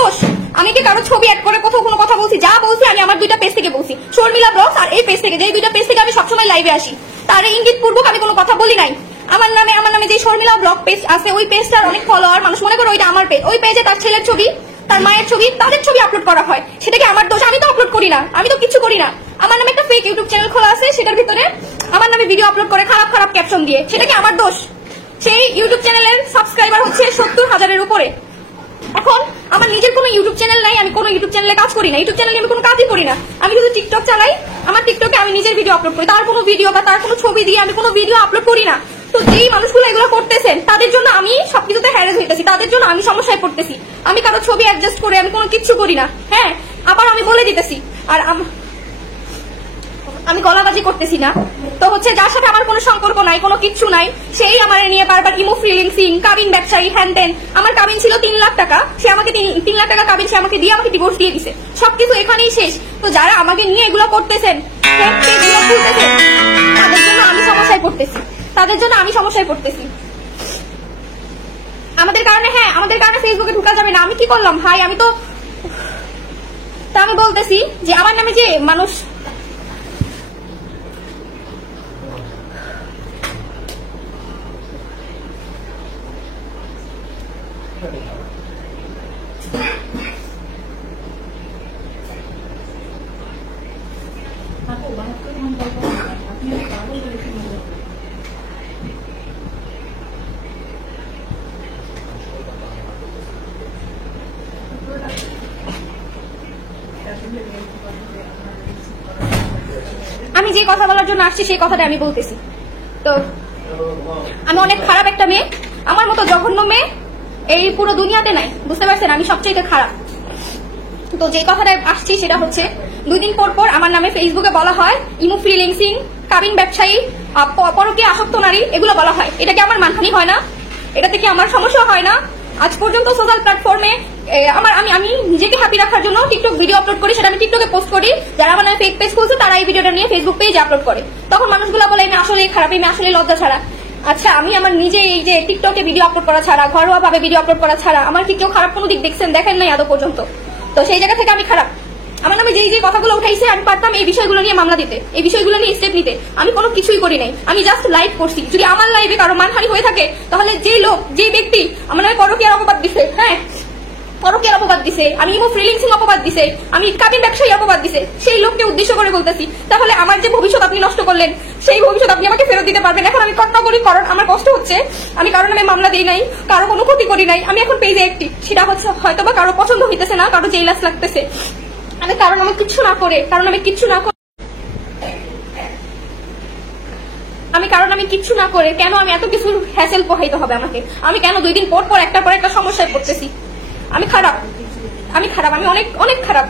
দোষ? আমি কি কারো ছবি অ্যাড করে কোথাও কোনো কথা বলছি? যা বলছি আমি আমার দুইটা পেজ থেকে বলছি, শর্মিলা ব্লগস আর এই পেজ থেকে, যে দুইটা পেজ থেকে আমি সবসময় লাইভে আসি, তার ইঙ্গিত পূর্বক আমি কোনো কথা বলি নাই। আমার নামে যে শর্মিলা ব্লগ পেজ আছে, ওই পেজটার অনেক ফলোয়ার, মানুষ মনে করে ওইটা আমার পেজ। ওই পেজে তার ছেলের ছবি, তার মায়ের ছবি, তাদের ছবি আপলোড করা হয়। সেটা কি আমার দোষ? আমি তো আপলোড করি না, আমি তো কিছু করি না। আমার নামে একটা ফেক ইউটিউব চ্যানেল খোলা আছে, সেটার ভিতরে আমার নামে ভিডিও আপলোড করে খারাপ খারাপ ক্যাপশন দিয়ে। সেটা কি আমার দোষ? সেই ইউটিউব চ্যানেলের সাবস্ক্রাইবার হচ্ছে 70,000-এর উপরে। এখন আমার নিজের কোনো ইউটিউব চ্যানেল নাই, আমি কোনো ইউটিউব চ্যানেলে কাজ করি না, ইউটিউব চ্যানেলে আমি কোনো কাজই করি না। আমি শুধু টিকটক চালাই, আমার টিকটকে আমি নিজের ভিডিও আপলোড করি, তার কোনো ভিডিও বা তার কোনো ছবি দিয়ে আমি কোনো ভিডিও আপলোড করি না। তো যেই মানুষগুলো এগুলো করতেছেন তাদের জন্য আমি সবকিছুতে হ্যারাস হইতেছি, তাদের জন্য আমি সমস্যায় পড়তেছি। আমি কারো ছবি অ্যাডজাস্ট করে আমি কোনো কিচ্ছু করি না। হ্যাঁ, আবার আমি বলে দিতেছি, আর আমি গলাবাজি করতেছি না। তো হচ্ছে যার সাথে আমার কোনো সম্পর্ক নাই, কোনো কিচ্ছু নাই, সেই আমার নিয়ে বারবার ইমো ফ্রিল্যান্সিং, কাবিন ব্যবসায়ী, হ্যান তেন। আমার কাবিন ছিল 3 লাখ টাকা, সে আমাকে 3 লাখ টাকা কাবিন সে আমাকে দিয়ে আমাকে ডিভোর্স দিয়ে দিছে। সবকিছু এখানেই শেষ। তো যারা আমাকে নিয়ে এগুলো করতেছেন, তাদের জন্য আমি সমস্যায় পড়তেছি, তাদের জন্য আমি সমস্যায় পড়তেছি। আমাদের কারণে, হ্যাঁ আমাদের কারণে ফেসবুকে ঢোকা যাবে না। আমি কি করলাম ভাই? আমি তো আমি বলতেছি যে আমার নামে যে মানুষ, আমি যে কথা বলার জন্য আসছি সেই কথাটা আমি বলতেছি। তো আমি অনেক খারাপ একটা মেয়ে, আমার মতো জঘন্য মেয়ে এই পুরো দুনিয়াতে নাই, বুঝতে পারছেন? আমি সবচেয়ে খারাপ। তো যে কথাটা আসছি সেটা হচ্ছে, 2 দিন পর পর আমার নামে ফেসবুকে বলা হয় ইমো ফ্রিল্যান্সিং, কাবিন ব্যবসায়ী, পরকীয়া আসক্ত নারী, এগুলো বলা হয়। এটা কি আমার মানহানি হয় না? এটাতে কি আমার সমস্যা হয় না? আজ পর্যন্ত সোশ্যাল প্ল্যাটফর্মে আমি নিজেকে হ্যাপি রাখার জন্য টিকটক ভিডিও আপলোড করি, সেটা আমি টিকটকে পোস্ট করি। যারা আমার নামে ফেক পেজ খুলছে তারা এই ভিডিওটা নিয়ে ফেসবুক পেজে আপলোড করে। তখন মানুষগুলো বলে না আসলে খারাপ, আমি আসলে লজ্জা ছাড়া। আচ্ছা, আমি আমার নিজে এই যে টিকটকে ভিডিও আপলোড করা ছাড়া, ঘরোয়া ভাবে ভিডিও আপলোড করা ছাড়া আমার কি কেউ খারাপ কোনো দিক দেখছেন? দেখেন নাই আদৌ পর্যন্ত। তো সেই জায়গা থেকে আমি খারাপ। আমার নামে যে কথাগুলো উঠাইছে, আমি পারতাম এই বিষয়গুলো নিয়ে মামলা দিতে, এই বিষয়গুলো নিয়ে স্টেপ নিতে। আমি কোনো কিছুই করি নাই, আমি জাস্ট লাইভ করছি। যদি আমার লাইভে কারো মানহানি হয়ে থাকে, তাহলে যে ব্যক্তি আমার নামে পরকীয়ার অপবাদ দিছে, হ্যাঁ পরকীয়ার অপবাদ দিছে, আমি ইমো ফ্রিল্যান্সিং অপবাদ দিছে, আমি কাবিন ব্যবসায়ী অপবাদ দিছে, সেই লোককে উদ্দেশ্য করে বলতেছি, তাহলে আমার যে ভবিষ্যৎ আপনি নষ্ট করলেন, সেই ভবিষ্যৎ আপনি আমাকে ফেরত দিতে পারবেন। এখন আমি কষ্ট করি, কারণ আমার কষ্ট হচ্ছে। আমি কারো নামে মামলা দিই নাই, কারো কোনো ক্ষতি করি নাই, আমি এখন পেজে একটি, সেটা হচ্ছে হয়তো বা কারো পছন্দ হইতেছে না, কারো জেলাস লাগতেছে। আমি কারণ আমি কিচ্ছু না করে, আমি কিচ্ছু না করে কেন আমি এত কিছু হ্যাসেল পোহাইতে হবে আমাকে? আমি কেন 2 দিন পর পর একটা পর একটা সমস্যায় পড়তেছি? আমি খারাপ, আমি অনেক অনেক খারাপ।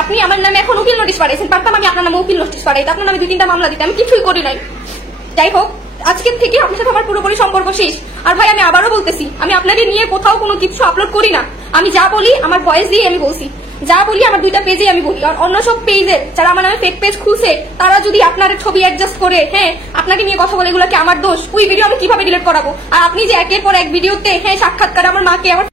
আপনি আমার নামে এখন উকিল নোটিশ পাঠাইছেন, পারতাম আমি আপনার নামে উকিল নোটিশ পাঠাইতে, আপনার নামে 2-3টা মামলা দিতে, আমি কিছুই করি নাই। যাই হোক, আজকের থেকে আপনার সাথে আমার পুরোপুরি সম্পর্ক শেষ। আর ভাই আমি আবারও বলতেছি, আমি আপনাদের নিয়ে কোথাও কোনো কিছু আপলোড করি না। আমি যা বলি আমার ভয়েস দিয়ে আমি বলছি, যা বলি আমার 2টা পেজে আমি বলি। আর অন্য সব পেজের যারা আমার নামে ফেক পেজ খুলছে, তারা যদি আপনার ছবি অ্যাডজাস্ট করে, হ্যাঁ আপনাকে নিয়ে কথা বলে, এগুলো কি আমার দোষ? ওই ভিডিও আমি কিভাবে ডিলিট করাবো? আর আপনি যে একের পর এক ভিডিওতে, হ্যাঁ সাক্ষাৎকার আমার মাকে, আমার